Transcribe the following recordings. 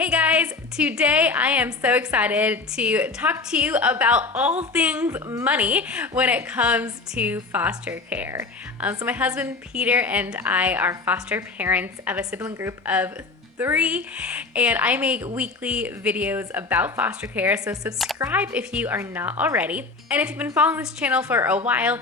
Hey guys, today I am so excited to talk to you about all things money when it comes to foster care. So my husband Peter and I are foster parents of a sibling group of 3, and I make weekly videos about foster care, so subscribe if you are not already. And if you've been following this channel for a while,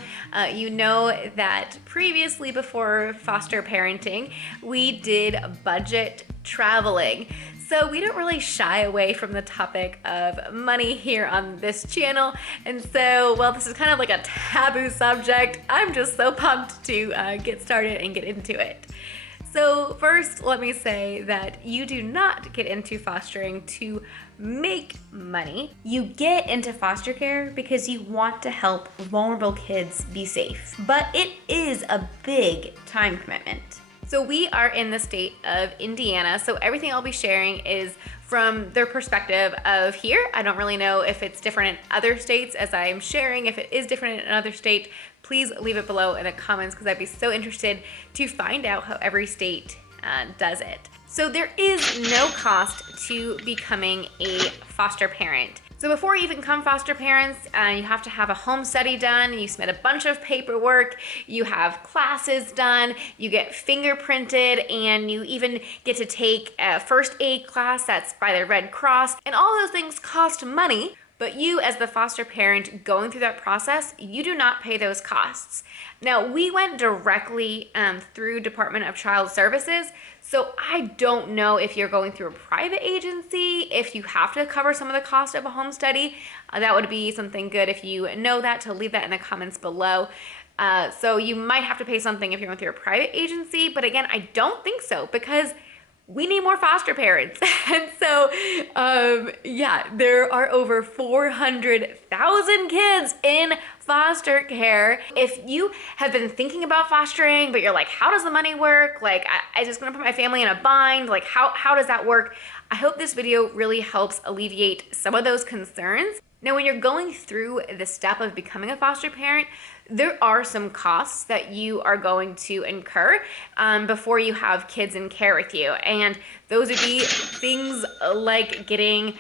you know that previously, before foster parenting, we did budget traveling. So we don't really shy away from the topic of money here on this channel. And so, well, this is kind of like a taboo subject. I'm just so pumped to get started and get into it. So first, let me say that you do not get into fostering to make money. You get into foster care because you want to help vulnerable kids be safe. But it is a big time commitment. So we are in the state of Indiana, so everything I'll be sharing is from their perspective of here. I don't really know if it's different in other states as I'm sharing. If it is different in another state, please leave it below in the comments because I'd be so interested to find out how every state does it. So there is no cost to becoming a foster parent. So before you even become foster parents, you have to have a home study done, you submit a bunch of paperwork, you have classes done, you get fingerprinted, and you even get to take a first aid class that's by the Red Cross, and all those things cost money. But you, as the foster parent going through that process, you do not pay those costs. Now, we went directly through Department of Child Services, so I don't know if you're going through a private agency, if you have to cover some of the cost of a home study. That would be something good if you know that, to leave that in the comments below. So you might have to pay something if you're going through a private agency, but again, I don't think so because we need more foster parents. And so, yeah, there are over 400,000 kids in foster care. If you have been thinking about fostering, but you're like, how does the money work? Like, I just gonna put my family in a bind. Like, how does that work? I hope this video really helps alleviate some of those concerns. Now, when you're going through the step of becoming a foster parent, there are some costs that you are going to incur before you have kids in care with you. And those would be things like getting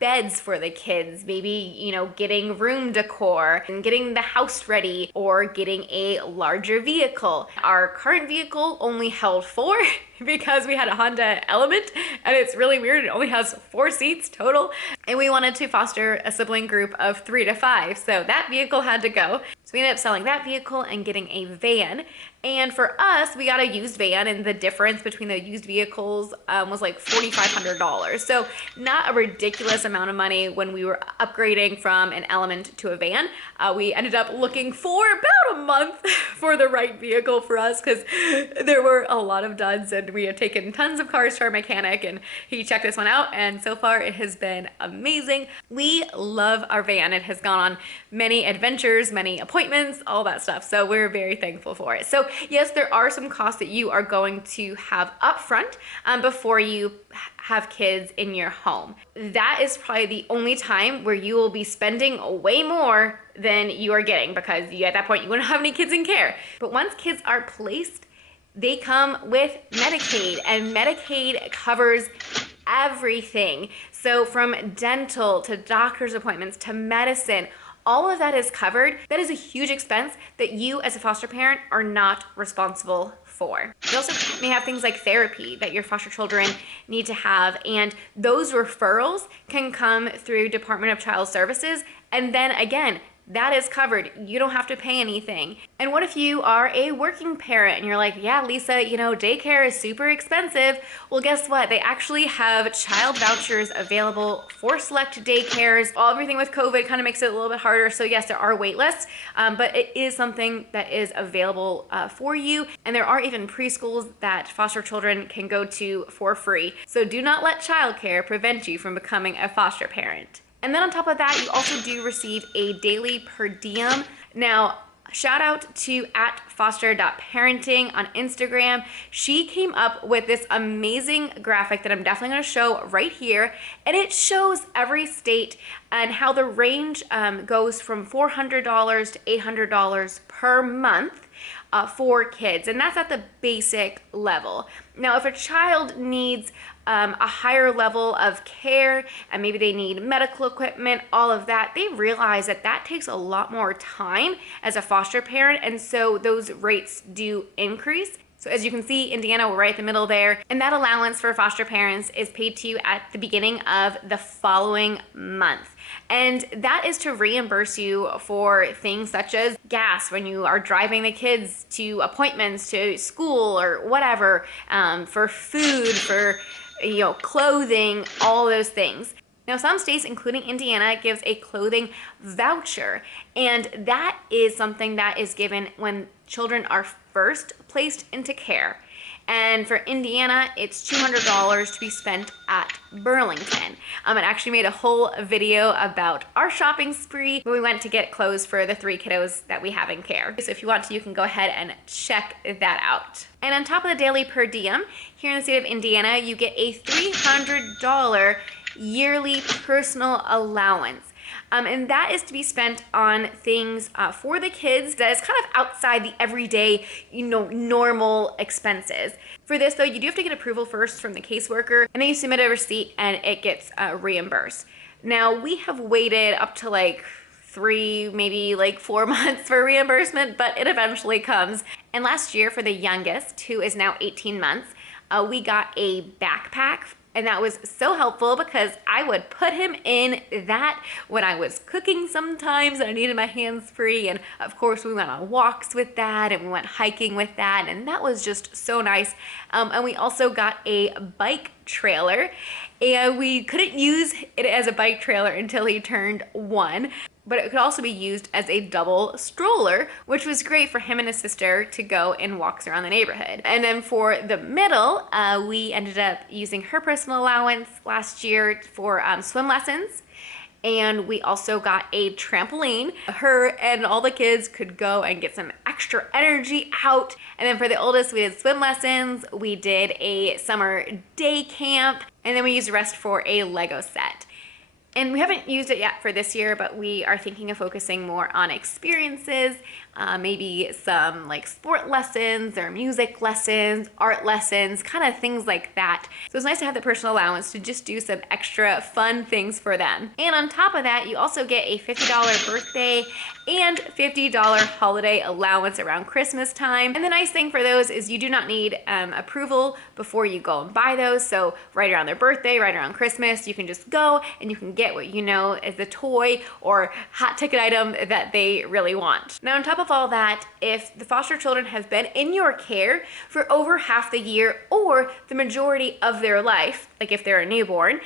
beds for the kids, maybe, you know, getting room decor and getting the house ready, or getting a larger vehicle. Our current vehicle only held 4 because we had a Honda Element, and it's really weird. It only has 4 seats total. And we wanted to foster a sibling group of 3 to 5. So that vehicle had to go. So we ended up selling that vehicle and getting a van. And for us, we got a used van, and the difference between the used vehicles was like $4,500. So not a ridiculous amount of money when we were upgrading from an Element to a van. We ended up looking for about a month for the right vehicle for us because there were a lot of duds, and we had taken tons of cars to our mechanic, and he checked this one out, and so far it has been amazing. We love our van. It has gone on many adventures, many appointments, all that stuff. So we're very thankful for it. So yes, there are some costs that you are going to have upfront before you have kids in your home. That is probably the only time where you will be spending way more than you are getting, because at that point you wouldn't have any kids in care. But once kids are placed, they come with Medicaid, and Medicaid covers everything. So from dental to doctor's appointments to medicine, all of that is covered. That is a huge expense that you as a foster parent are not responsible for. You also may have things like therapy that your foster children need to have, and those referrals can come through Department of Child Services. And then again, that is covered. You don't have to pay anything. And what if you are a working parent and you're like, yeah, Lisa, you know, daycare is super expensive. Well, guess what? They actually have child vouchers available for select daycares. Everything with COVID kind of makes it a little bit harder. So yes, there are wait lists, but it is something that is available for you. And there are even preschools that foster children can go to for free. So do not let childcare prevent you from becoming a foster parent. And then on top of that, you also do receive a daily per diem. Now, shout out to @foster.parenting on Instagram. She came up with this amazing graphic that I'm definitely gonna show right here. And it shows every state and how the range goes from $400 to $800 per month for kids, and that's at the basic level. Now, if a child needs a higher level of care and maybe they need medical equipment, all of that, they realize that that takes a lot more time as a foster parent, and so those rates do increase. So as you can see, Indiana, we're right at the middle there. And that allowance for foster parents is paid to you at the beginning of the following month. And that is to reimburse you for things such as gas when you are driving the kids to appointments, to school or whatever, for food, for clothing, all those things. Now, some states, including Indiana, gives a clothing voucher, and that is something that is given when children are first placed into care. And for Indiana, it's $200 to be spent at Burlington. I actually made a whole video about our shopping spree when we went to get clothes for the 3 kiddos that we have in care. So if you want to, you can go ahead and check that out. And on top of the daily per diem, here in the state of Indiana, you get a $300 yearly personal allowance. And that is to be spent on things for the kids that is kind of outside the everyday, normal expenses. For this though, you do have to get approval first from the caseworker, and then you submit a receipt and it gets reimbursed. Now, we have waited up to like 3, maybe like 4 months for reimbursement, but it eventually comes. And last year for the youngest, who is now 18 months, we got a backpack. And that was so helpful because I would put him in that when I was cooking sometimes and I needed my hands free. And of course we went on walks with that and we went hiking with that. And that was just so nice. And we also got a bike trailer, and we couldn't use it as a bike trailer until he turned 1. But it could also be used as a double stroller, which was great for him and his sister to go in walks around the neighborhood. And then for the middle, we ended up using her personal allowance last year for swim lessons. And we also got a trampoline. Her and all the kids could go and get some extra energy out. And then for the oldest, we did swim lessons. We did a summer day camp. And then we used the rest for a Lego set. And we haven't used it yet for this year, but we are thinking of focusing more on experiences, maybe some like sport lessons or music lessons, art lessons, kind of things like that. So it's nice to have the personal allowance to just do some extra fun things for them. And on top of that, you also get a $50 birthday and $50 holiday allowance around Christmas time. And the nice thing for those is you do not need approval before you go and buy those. So right around their birthday, right around Christmas, you can just go and you can get what you know is the toy or hot ticket item that they really want. Now, on top of all that, if the foster children have been in your care for over half the year or the majority of their life, like if they're a newborn,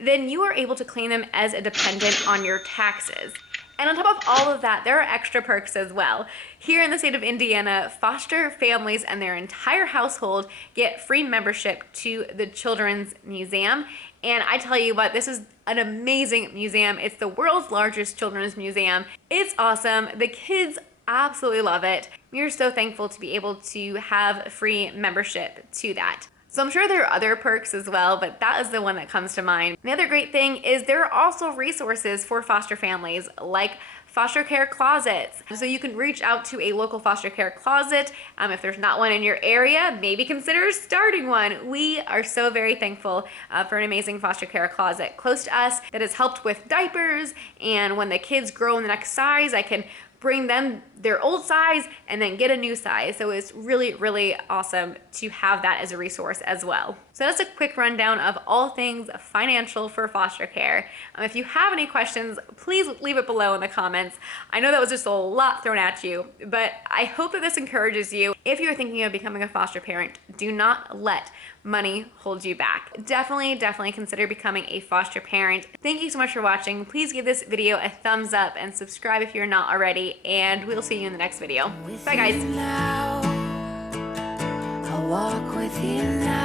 then you are able to claim them as a dependent on your taxes. And on top of all of that, there are extra perks as well. Here in the state of Indiana, foster families and their entire household get free membership to the Children's Museum. And I tell you what, this is an amazing museum. It's the world's largest children's museum. It's awesome. The kids absolutely love it. We are so thankful to be able to have free membership to that. So I'm sure there are other perks as well, but that is the one that comes to mind. The other great thing is there are also resources for foster families like foster care closets. So you can reach out to a local foster care closet. If there's not one in your area, maybe consider starting one. We are so very thankful for an amazing foster care closet close to us that has helped with diapers, and when the kids grow in the next size, I can bring them their old size and then get a new size. So it's really, really awesome to have that as a resource as well. So that's a quick rundown of all things financial for foster care. If you have any questions, please leave it below in the comments. I know that was just a lot thrown at you, but I hope that this encourages you. If you're thinking of becoming a foster parent, do not let money hold you back. Definitely consider becoming a foster parent. Thank you so much for watching. Please give this video a thumbs up and subscribe if you're not already, and we'll see you in the next video. Bye guys. I'll walk with you now.